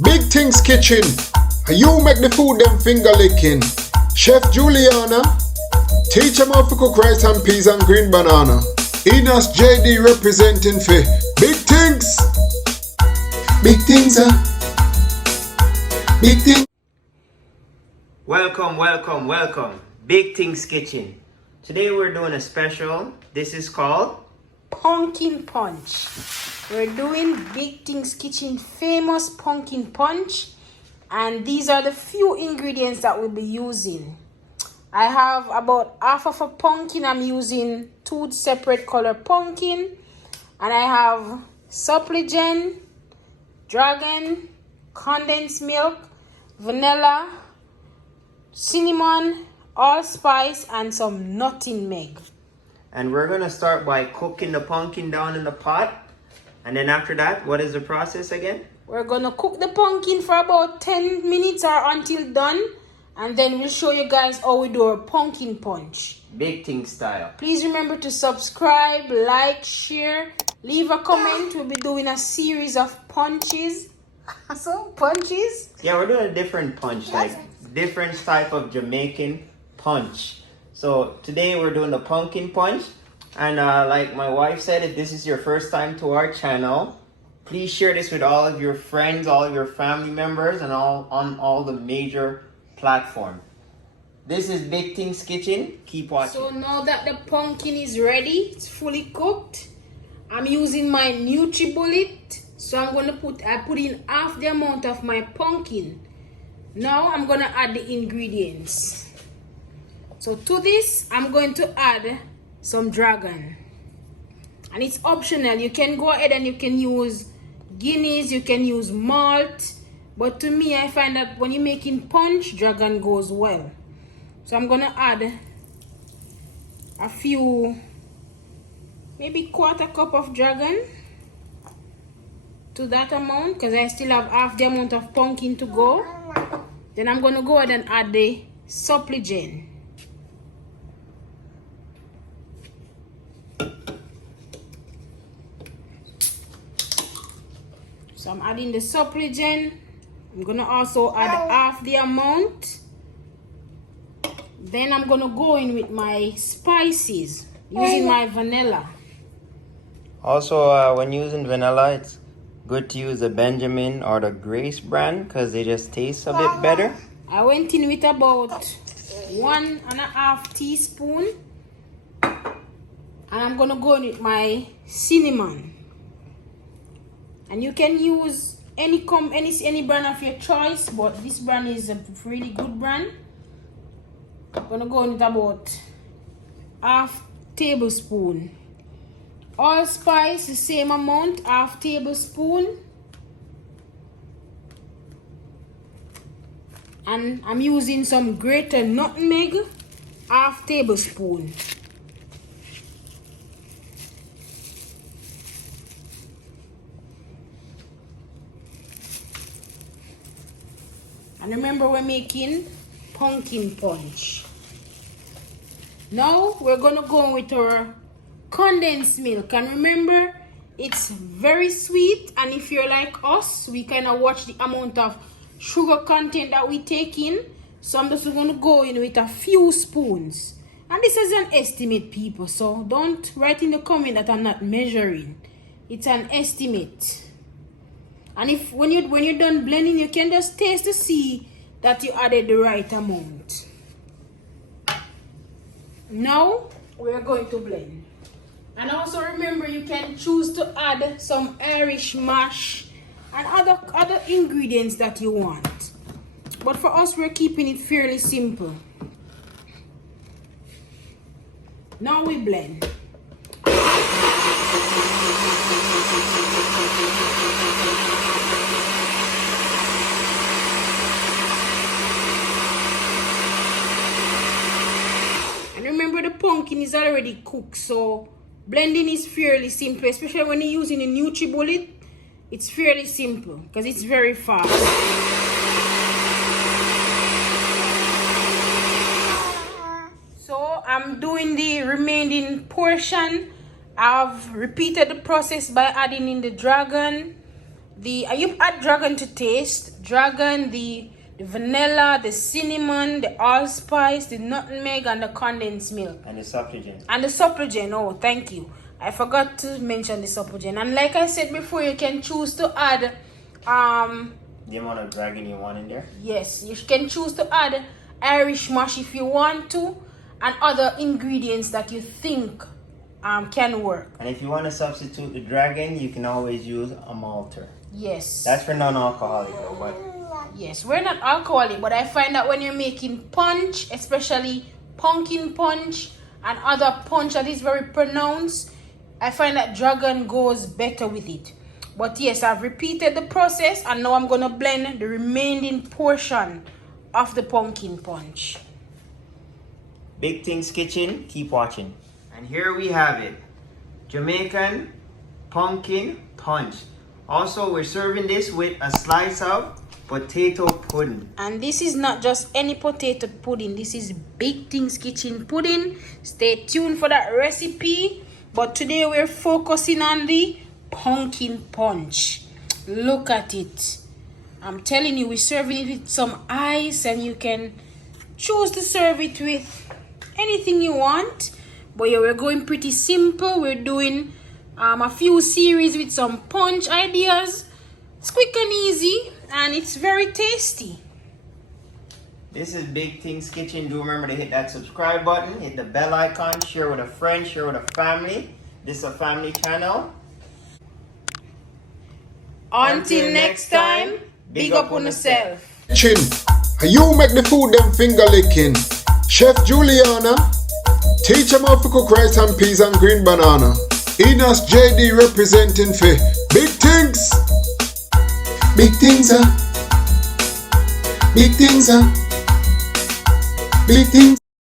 Big Things Kitchen. You make the food them finger licking. Chef Juliana. Teach them how to cook rice and peas and green banana. Enos JD representing for Big Things. Big Things, Big Things. Welcome. Big Things Kitchen. Today we're doing a special. This is called Pumpkin Punch. We're doing Big Things Kitchen famous pumpkin punch, and these are the few ingredients that we'll be using. I have about half of a pumpkin. I'm using 2 separate color pumpkin, and I have suppligent, dragon, condensed milk, vanilla, cinnamon, allspice, and some nutmeg. And we're gonna start by cooking the pumpkin down in the pot. And then after that, what is the process again? We're gonna cook the pumpkin for about 10 minutes or until done. And then we'll show you guys how we do our pumpkin punch. Big Thing style. Please remember to subscribe, like, share, leave a comment. We'll be doing a series of punches. Punches? Yeah, we're doing a different punch, like different type of Jamaican punch. So today we're doing the pumpkin punch. And like my wife said, if this is your first time to our channel, please share this with all of your friends, all of your family members, and on all the major platforms. This is Big Things Kitchen. Keep watching. So now that the pumpkin is ready, it's fully cooked, I'm using my NutriBullet. So I'm gonna put in half the amount of my pumpkin. Now I'm gonna add the ingredients. So to this, I'm going to add some dragon, and it's optional. You can go ahead and you can use guineas, you can use malt, but to me I find that when you're making punch, dragon goes well. So I'm gonna add a few, maybe 1/4 cup of dragon to that amount, because I still have half the amount of pumpkin to go. Then I'm gonna go ahead and add the suppligent. So I'm adding the suppligent. I'm gonna also add half the amount. Then I'm gonna go in with my spices using my vanilla. Also, when using vanilla, it's good to use the Benjamin or the Grace brand because they just taste a bit better. I went in with about 1.5 teaspoon, and I'm gonna go in with my cinnamon. And you can use any brand of your choice, but this brand is a really good brand. I'm gonna go in with about half tablespoon. Allspice, the same amount, half tablespoon. And I'm using some grated nutmeg, half tablespoon. And remember, we're making pumpkin punch. Now we're gonna go with our condensed milk, and remember, it's very sweet, and if you're like us, we kind of watch the amount of sugar content that we take in. So I'm just gonna go in with a few spoons, and this is an estimate, people, so don't write in the comment that I'm not measuring. It's an estimate. And if when you're done blending, you can just taste to see that you added the right amount. Now we're going to blend. And also remember, you can choose to add some Irish mash and other ingredients that you want. But for us, we're keeping it fairly simple. Now we blend. And remember, the pumpkin is already cooked, so blending is fairly simple, especially when you're using a NutriBullet. It's fairly simple because it's very fast. So I'm doing the remaining portion. I've repeated the process by adding in the dragon, you add dragon to taste. Dragon, the vanilla, the cinnamon, the allspice, the nutmeg, and the condensed milk. And the suffragan. And the suffragan. Oh, thank you. I forgot to mention the suffragan. And like I said before, you can choose to add the amount of dragon you want in there. Yes, you can choose to add Irish mash if you want to, and other ingredients that you think can work. And if you want to substitute the dragon, you can always use a malter. Yes. That's for non-alcoholic though, but yes, we're not alcoholic, but I find that when you're making punch, especially pumpkin punch and other punch that is very pronounced, I find that dragon goes better with it. But yes, I've repeated the process, and now I'm gonna blend the remaining portion of the pumpkin punch. Big Things Kitchen, keep watching. And here we have it, Jamaican pumpkin punch. Also, we're serving this with a slice of potato pudding. And this is not just any potato pudding, this is Big Things Kitchen pudding. Stay tuned for that recipe. But today we're focusing on the pumpkin punch. Look at it. I'm telling you, we're serving it with some ice, and you can choose to serve it with anything you want. But yeah, we're going pretty simple. We're doing a few series with some punch ideas. It's quick and easy, and it's very tasty. This is Big Things Kitchen. Do remember to hit that subscribe button, hit the bell icon, share with a friend, share with a family. This is a family channel. Until next time, big up on yourself. Chin, you make the food them finger licking. Chef Juliana, teach them how to cook rice and peas and green banana. Enos JD representing for Big Things. Big Things, Big Things, Big Things.